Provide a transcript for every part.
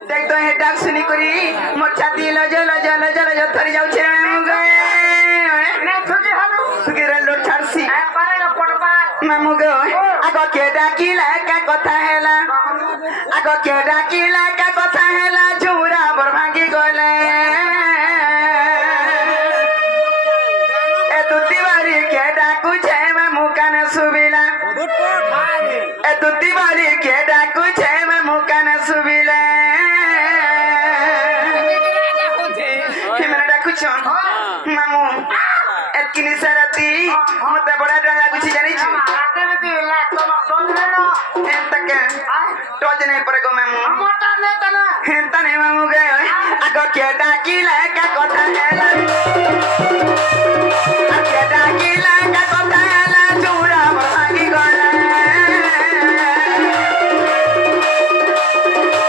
देख तो हे डाक सुनी करी मोर छाती लज थरी जाऊ छे ने छुकी हालू सुगिरा लोट छारसी ए पारेगा पड़पा मामू गो आगो के डाकिला का कथा हेला आगो के डाकिला का कथा हेला झूरा बर भागी गले ए दुती बारी के डाकू छे मामू काने सुबिला ए दुती बारी के डाकू छे मामू काने सुबिला मामू एतकिनी सरती मते बड़ा डर लागुची जानी छु आते में दिला तो लेनो एतके टोज नहीं पड़े गो मामू मोटा ने तना हेंता नहीं मामू गए आगो के डाकिला का कथा हेला के डाकिला का कथा हेला चूड़ा भागी गला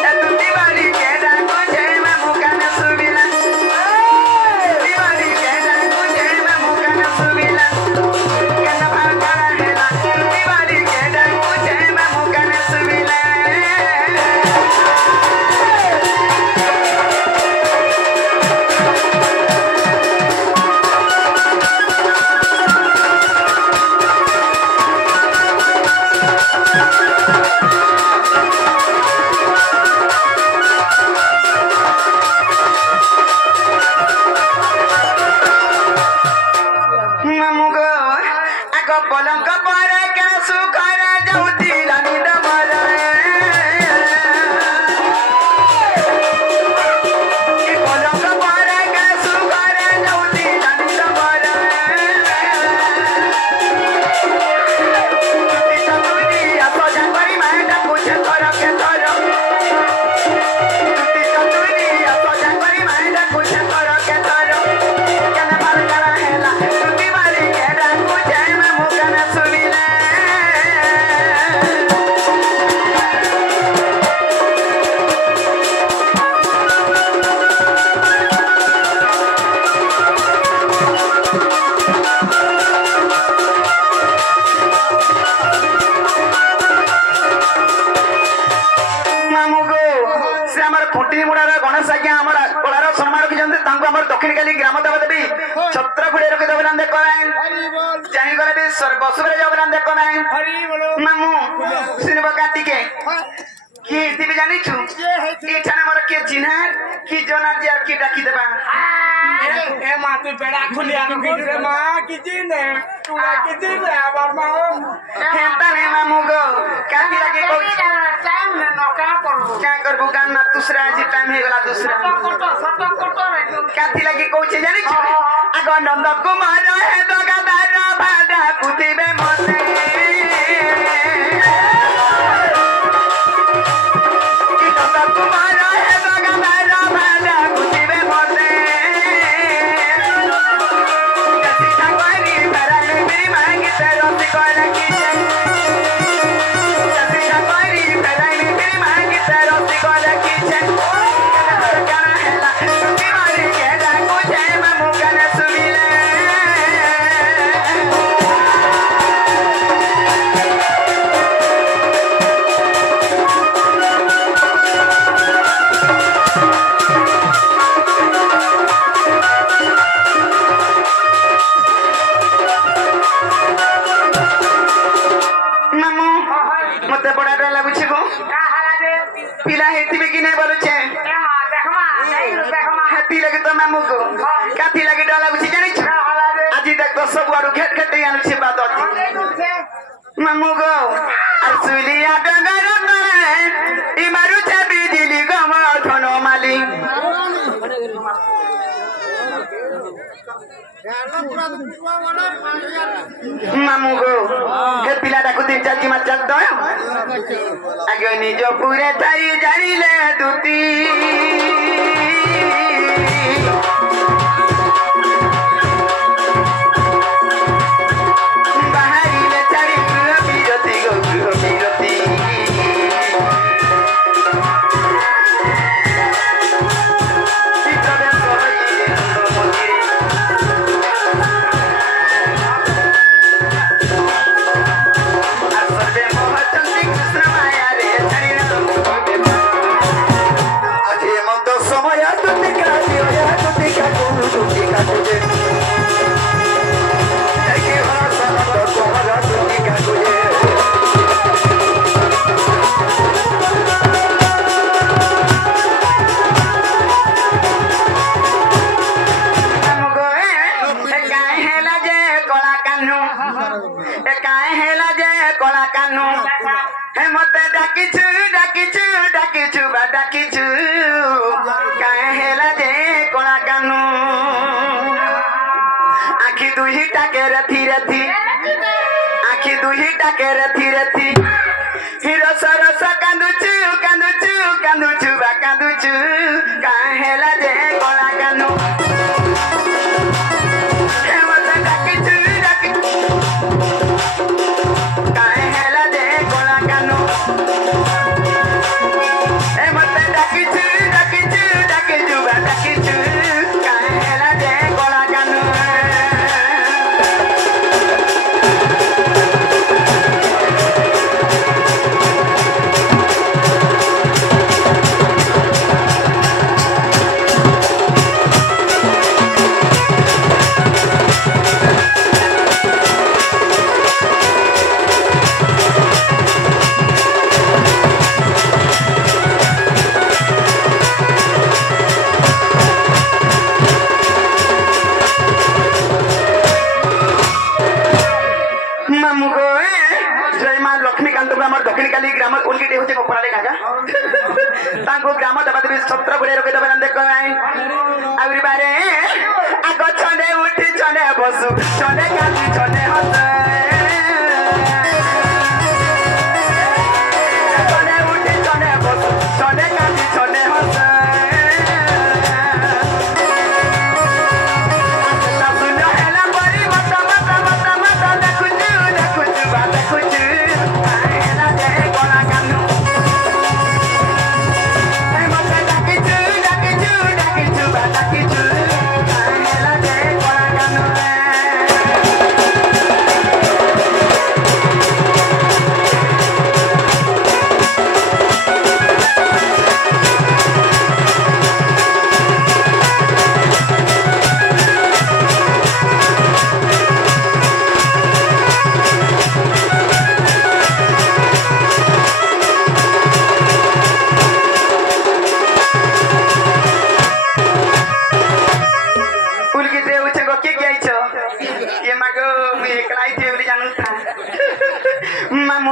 एतुती बारी के डाको छे मामू काने सुबिला दीवारी के डाको छे मामू काने सुबिला केना भागला हेला दीवारी के डाको छे मामू काने सुबिला मामू गो आगो पलंग पर के सुखर जाउती रानी दमर ई पलंग पर के सुखर जाउती रानी दमर तुती चतुरी असोजा करी माटा पूछे थर के थर तुती चतुरी असोजा करी माटा पूछे थर के थर केना बार करा हेला तुती बारी के डाकू छे मामू काने सुबिला मामू गो से हमर खुंटी मुड़ार गणेश आज्ञा हमर कोलार सम्मान रखिजंते तांको हमर दक्षिण काली ग्राम देवता देवी छत्र गुड़े रखि देबलान देखलाइन चाहि गले भी बसुरे जाबलान देखलाइन मामू सिनेमा काटी के की टीवी जानि छु ई ठाने मोर के चिन्हार की जोना दियार की डाकी देबा ए मातु बेड़ा खुलिया न रे मां किजी ने तुला किजी ने आबार मां हेंता ने मामू गो काटी लागे को टाइम ने नका करबो क्या करबो गान ना दूसरा आज टाइम हे गला दूसरा सटो रे काटी लागे कहूचे जानि छु आगो नंद कुमार हे दगादार भाडा कुतिबे मते कि नंद कुमार हे दगादार भाडा कुतिबे मते कसी ठाकुरी भराले मेरी मांगी तेरोसी कोला की कसी ठाकुरी भराले मेरी मांगी तेरोसी कोला की क्या हेला दीवारी के डाकू छे मामू काने सुबिला मामू मते बड़ा डर लागुछे गो का हाला रे पिला हेतिबे कि नै बोलुछे ए मां देखमा नहीं देखमा हेती लगे तो मामू को काथी लगे डर लागुछे जानि छु का हाला रे আজি देख तो सब वाडू खेत खेते आनुछे बात नहीं दूथे मामू गो असुलिया डंगर तले ई मारू छे बिजली गम ठनो माली मामू गो हे पिला डाकू तीन चाची मत चल दो आगे निजो पूरे थाई जानिले दुती बाहरिले चारि गृह बिरती गो गृह बिरती चित्रबेन सहैले नन्द मन्दिरे सर्वे मोह चंदी कृष्ण माया रे छड़ी न डाकिचु काहे हेला जे कोला कानू आखि दुही टाके रथी रथी आखि दुही टाके रथी रथी हिरो सरस कांदुचु कांदुचु कांदुचु बा कांदुचु काहे हेला जे कोला कानू हेमत डाकिचु डाकिचु काहे हेला जे कोला कानू हेमत डाकिचु डाकिचु डाकिचु बा डाकिचु काहे हेला जे कोला कानू दक्षिण काली ग्राम उनकी होचे कोपराले गाजा तांको ग्राम दबादबी सत्र गुड़े रखे दबा देख आउरी बारे आग छने उठी छने बसु छने काली छने हस छने उठी छने बसु छने काली छने हस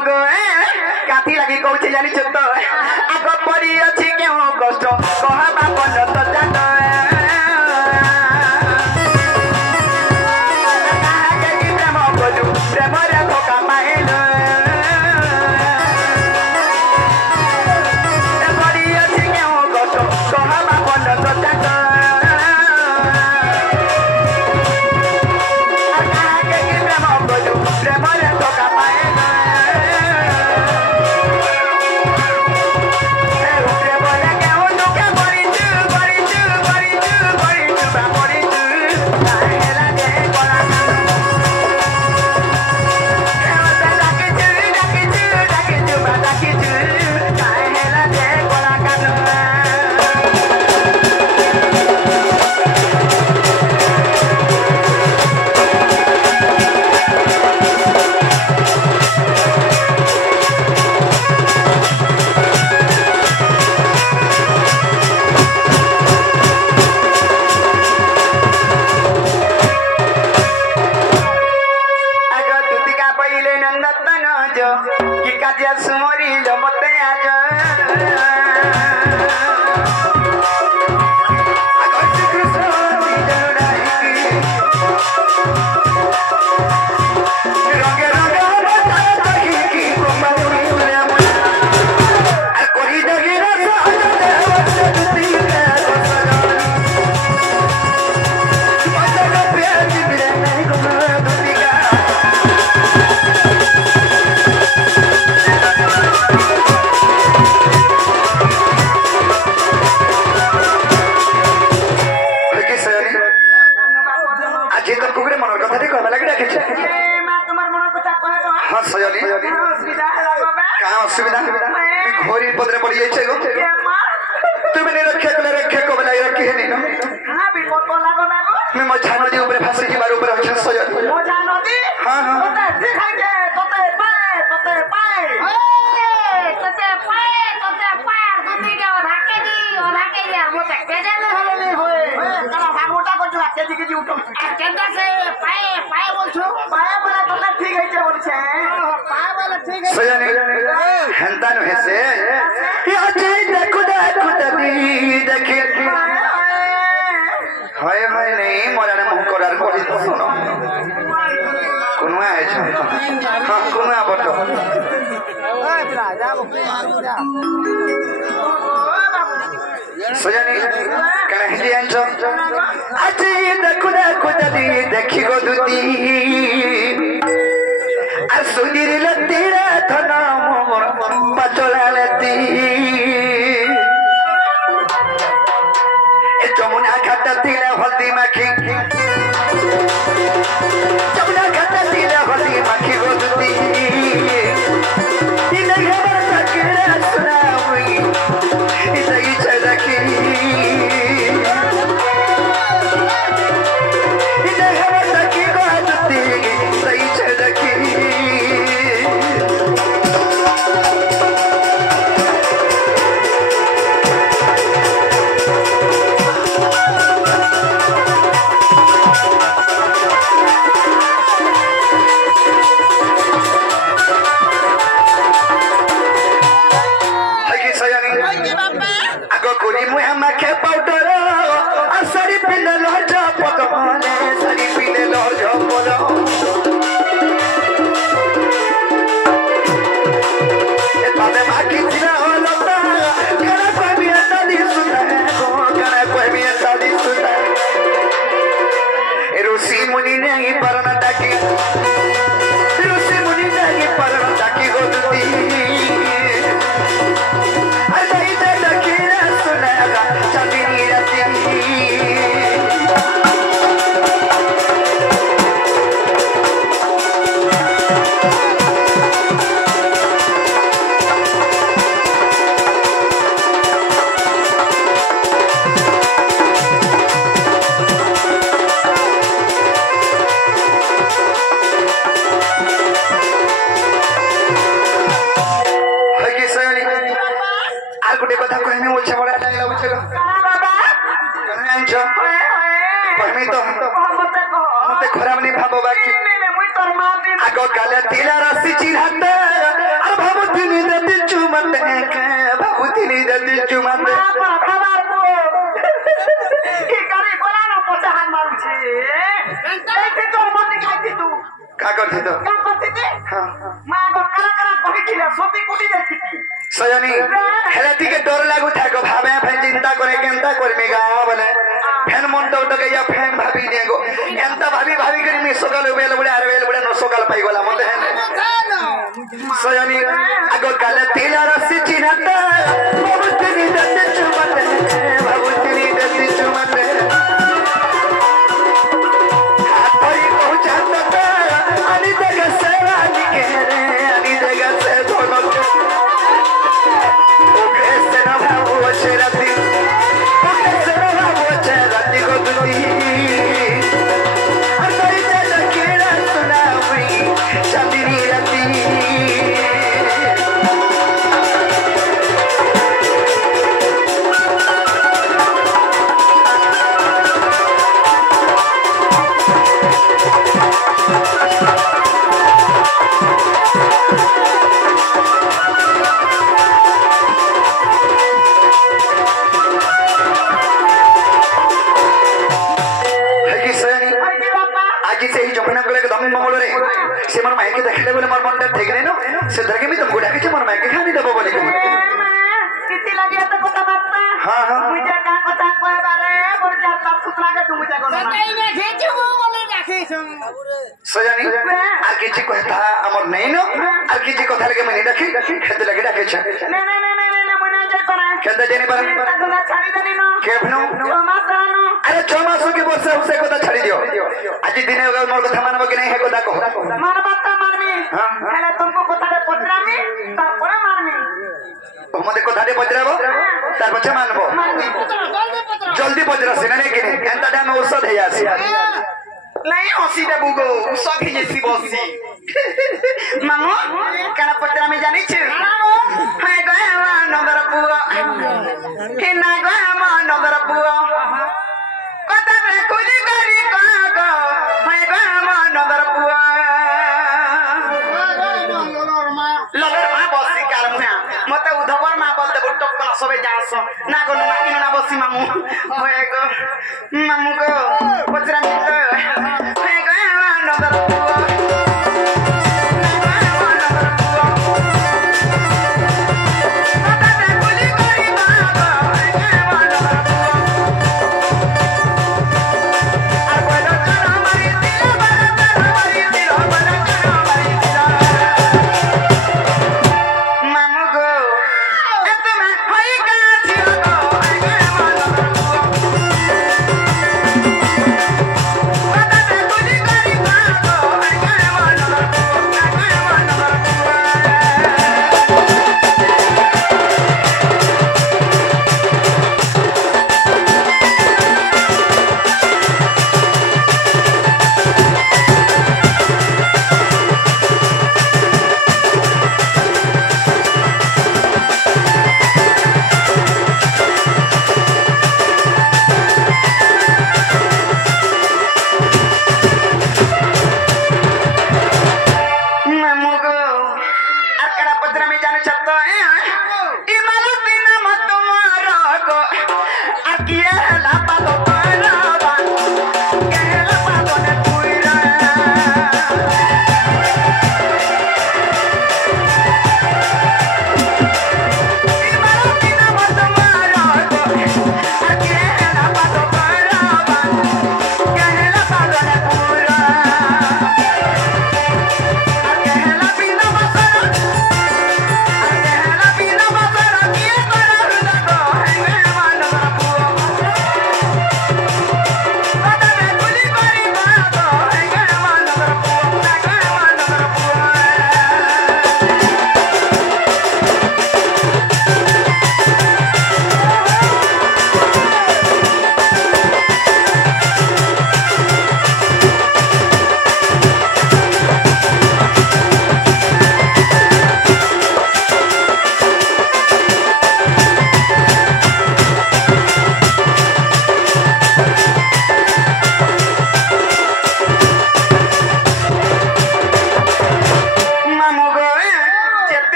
काती लगी कौचे जानी चुत आग पड़ी अच्छी क्यों कष्ट कह बाप जत जात प्रेम बोलू प्रेम रे धोखा पाइल पड़ी अच्छी क्यों कष्ट कह बाप जत जात प्रेम बोलू प्रेम रे धोखा पाइल कि काजिया सुमरी मते आज घोरी पदरे पड़ी जाइए गो तुम्हें रक्षा कले रक्षा को बनाई रखी है नहीं हां विपद को लागो लागो मैं मछा नदी ऊपर फांसी की बार ऊपर अच्छा सजन मछा नदी हां हां तोते दिखाई दे तोते पाए तोते पाए दुनी के धाके दी मोते पेजे में हले होए कला भागोटा को जो केजी केजी उठो केंदा से पाए बोल छो पाए वाला तोता ठीक है जे बोल छे पाए वाला ठीक है सजन हेंता न हेसे या जे देखो देखो सजनी कने हिंदी आंचो आज देखु देखु जदी देखि गो दुती आ सुदिर लतीरा धन मोर पचला लती ए जमुना घाट तिले हल्दी माखी जमुना घाट तिले हल्दी माखी गो दुती तिले खबर तकरा सुनावी इतई चलकी इतई खबर तकी गो दुती सही चलकी सजनी हेलाती के डर लागू था को भावे फैन चिंता करे केंता करमी गा बोले फैन मन तो गया फैन भाभी देगो एंता भाभी भाभी करी मी सकाल बेल बुडे आर बेल बुडे न सकाल पाई गोला मते है सजनी आगो काले तेला रसी चिन्हता बाबूतनी दते चुमते बाबूतनी दते चुमते हाथई पहुंचाता अनि देगा सेवा निके रे अनि देगा से दोनों सजनी आर किछि कहता हमर नहीं न आर किछि कथा लगे मनी रखी खेत लगे रखे छ नहीं नहीं नहीं नहीं नहीं मना जाय पर खेत देनी पर तगला छाड़ी देनी न केभनो मासनो अरे 6 मास के वर्ष उसे कथा छाड़ी दियो आज दिन मोर कथा मानबो कि नहीं है कथा कहो मानबा त मारमी हेला तुमको कथा रे पचरामी तापर मारमी हमदे कथा रे पचराबो तार पछे मानबो जल्दी पचरा से नहीं कि नहीं एंता टाइम औषध है आसी नहीं हसी दे बुगो सभी जैसी बसी मामू काना पत्रा में जानी छ हाय गया नगर पुआ हे ना गया नगर पुआ कता रे कुली करी कागो हाय गया नगर पुआ लगर मा बसी कार मुया मते उधवर मा बोल दे टक कला सबे जास ना गो ना बसी मामू होय गो मामू गो पत्रा में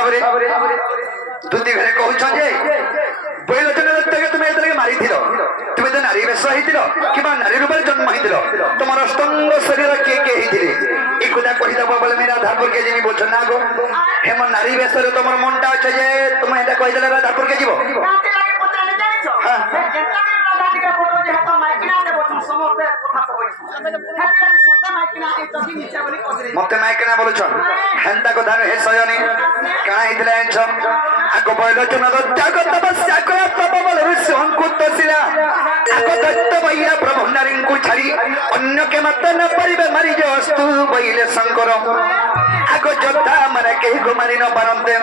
बाबरे दुती घरे कहउछन जे बैलोचन दत्तके तुमे एतरे मारी थिलो तुमे तो नारी बेस हिथिलो किबा नारी रूपे जन्म हिथिलो तुमर अष्टांग शरीर के हिथिले ई कुरा कहिदा बोले मेरा धारपुर के जेमी बोलछ ना गो हेम नारी बेस रे तुमर मनटा छ जे तुमे एटा कहिदले धारपुर के जीवो काते लागे पता न जानिछो हां जेता के राधाटी का फोटो जे हाथ माइकिना दे बोलछ समस्त कथा कहै हाती सत्ता माइकिना ए तकी नीचे बोली कहरे मते माइकिना बोलछ हेंता को धार हे सयनी काना हिथिले छ आको बैलोचन दत्तक तपस्या कर तप बल ऋषि अंकुत सिला आको दत्त भैया प्रभु नारी को छाड़ी अन्य के मत न परिबे मारी जो अस्तु बैले शंकर आको जोद्धा माने केही को मारी न पारंते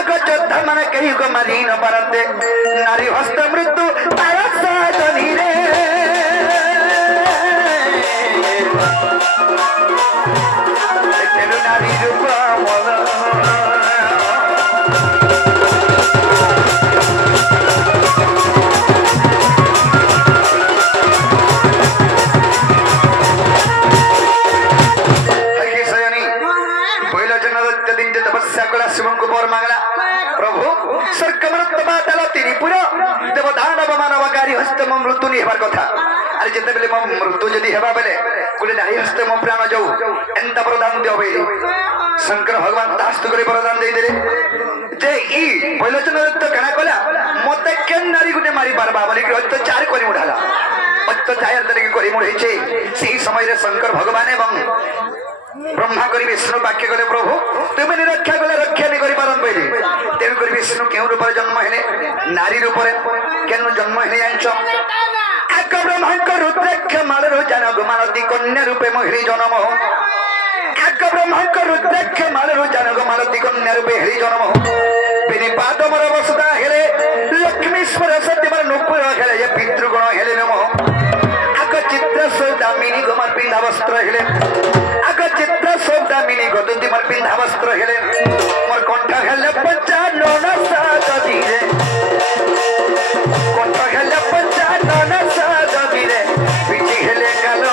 आको जोद्धा माने केही को मारी न पारंते नारी हस्त मृत्यु तारसा जनी रे तेनु नारी रूप मोला शिवं को बर मांगला प्रभु स्वर्गमृतमातल त्रिपुर देव दानव मानवकारी हस्त मो मृत्यु नि हेबार कथा अरे जेते बेले मो मृत्यु जदी हेबा बेले कुले नारी हस्त मो प्राण जाऊ एंता प्रदान देव बेले शंकर भगवान दास्त करे प्रदान दे देले जे ई बैलोचन दत्त कना कला मते केन नारी गुटे मारी पारबा बोली अत्याचार करी उठाला अत्याचार तरीके करी मुड़ हेचे सेही समय रे शंकर भगवान एवं ब्रह्मा करी विष्णु वाक्य कले प्रभु तुम निरक्षा कले रक्षा नहीं करी पारन पहिले तेनु करी विष्णु केउ रूप जन्म हेले नारी रूप रे केनु जन्म हेले जानछ आक ब्रह्मा को रुद्राक्ष मालरो जनक मानती कन्या रूपे मोहिनी जन्म आक ब्रह्मा को रुद्राक्ष मालरो जनक मानती कन्या रूपे हेली जन्म बिनि पाद मर वसुदा हेले लक्ष्मीश्वर सत्य मर नुपुर हेले जे पितृगुण हेले नमो आक चित्र सौदामिनी कुमार पिंधा वस्त्र हेले चित्र सौदामिनी गदुती मर पिंधा वस्त्र हेले मोर कंठा ହେଲେ ପଞ୍ଚା ନନ ସାଗିରେ କଣ୍ଠ ହେଲେ ପଞ୍ଚା ନନ ସାଗିରେ ପିଠି ହେଲେ କାଲ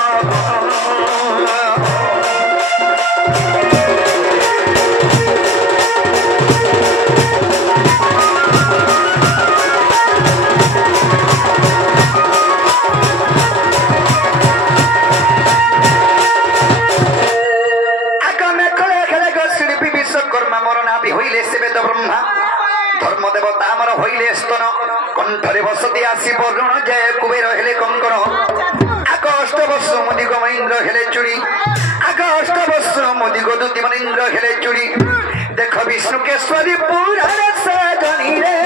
ধর্মদেবতা আমার হইলে স্তন কণ্ঠরে বসতি আসি বরুণ জয় কুবের হেলে কঙ্কণ আগ অষ্টবর্ষ মুদিগ মহেন্দ্র হেলে চুরি আগ অষ্টবর্ষ মুদিগ দুতি মহেন্দ্র হেলে চুরি দেখ বিষ্ণুকেশ্বরী পুরাণ সাধনী রে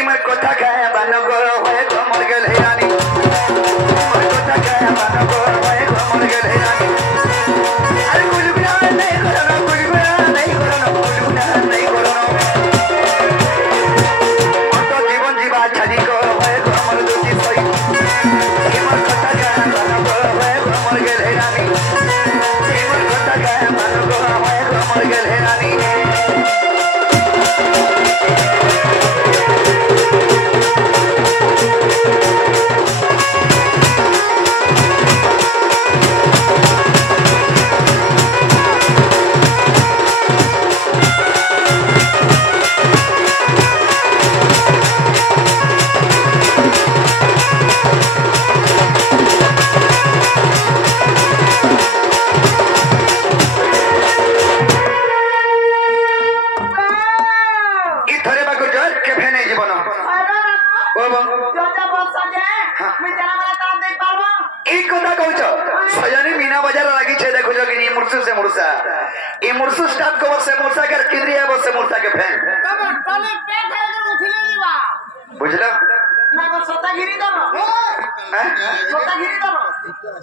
इमर कोठा खाया बानो गो होए गो मर गेल हे रानी इमर कोठा खाया बानो गो होए गो मर गेल हे रानी अरे गुलगुला नहीं करो गुलगुला नहीं करो गुलगुला नहीं करो तो जीवन जीवा छाड़ी गो होए गो मर दुती सई इमर कोठा खाया बानो गो होए गो मर गेल हे रानी इमर कोठा खाया बानो गो होए गो मर गेल हे रानी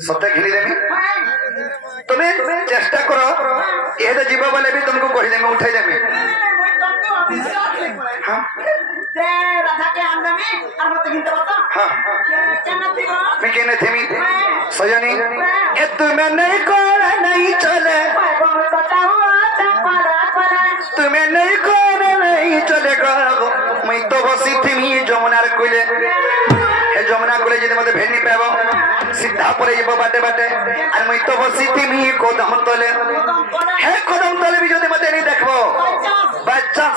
सत्ता घिरी देमी तुम्हें चेष्टा करो ये तो जीवा वाले भी तुमको कही देमी उठाई देमी राधा के आंदमी और मत गिनते बता हां क्या थी मैं कहने थी सजनी ए तुम्हें नहीं कोरा नहीं चले तुम्हें नहीं कोरा नहीं चलेगा मैं तो बसी थी जमुनार कोले जमुना कोले जदि मते भेनी पाबो सीधा परे जब बाटे बाटे और मैं तो बसी थी कदम तले हे कदम तले भी जदि मते नहीं देखबो बच्चा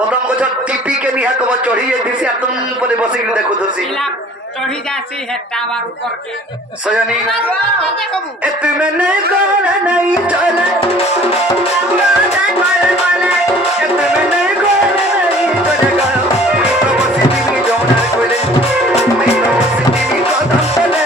कदम को टीपी के निहा को चढ़ी जाती से तुम परे बसी के देखो दोसी चढ़ी जासी है टावर ऊपर के सजनी ए तुम्हें नहीं कोरा नहीं चले ए तुम्हें नहीं कोरा नहीं चलेगा मैं तो बसी थी जमुना कोले मैं तो बसी थी कदम तले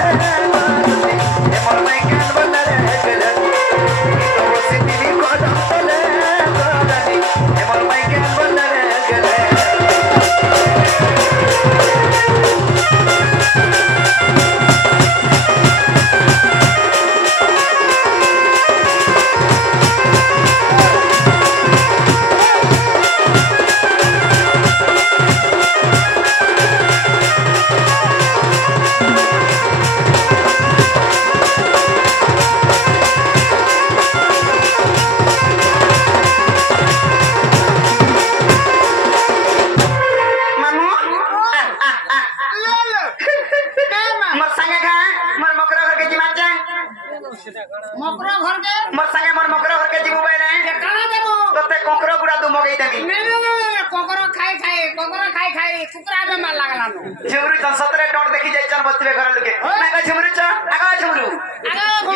झुमरू तो 17 टोट देखी जाय चल बतवे घर लगे मैं का झुमरू च आगा झुमरू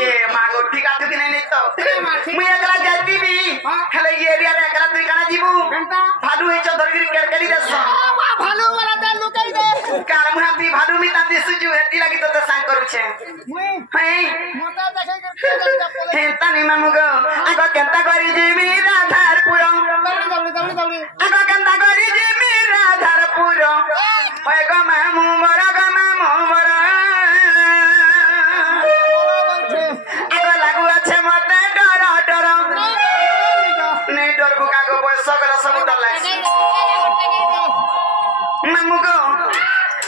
ये मागो ठीक आथु कि नहीं तो मैं एकला जाती भी हेले ये एरिया रे एकला तू काना जीबू भाडू हे चौधरी केरकेली देस भालू वाला दा लुकाई दे कार मुहा भी भाडू मी तांदी सुजू हेती लगी तो सांग करू छे हे मोटा देखे कर हेता नहीं मामू गो आगा केंता करी जीवी राधारपुर आगा केंता करी जीवी ମାମୁଁକୁ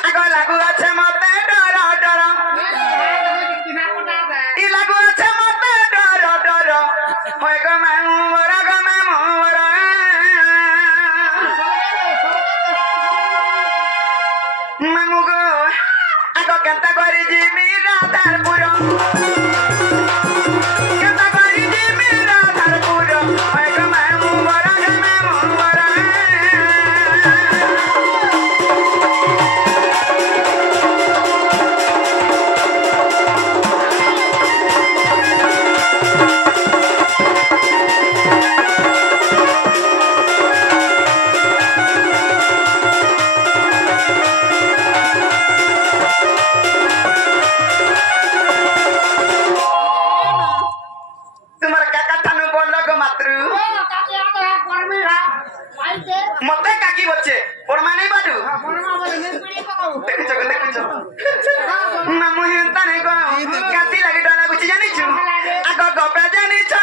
ଆଗ ଲାଗୁଅଛେ ମତେ ଡର ଡର ଇ ଲାଗୁଅଛେ ମତେ ଡର ଡର ହଏ ଗ ମାମୁଁ ମୋର ଗ ମାମୁଁ ମୋର ମାମୁଁକୁ ଆଗ କେନ୍ତା କରି ଯିବି ରାଧାରପୁର କେନ୍ତା କରି ଯିବି ରାଧାରପୁର ହଏ ଗ ମାମୁଁ ମୋର ଗ ମାମୁଁ ମୋର तुमर काका थानु बोल गो मातृ मते काकी बच्चे परमा नहीं बाडू देखछ मामू हिंता नहीं गो काती लागि डला गुची जानिछु आगो गपे जानिछु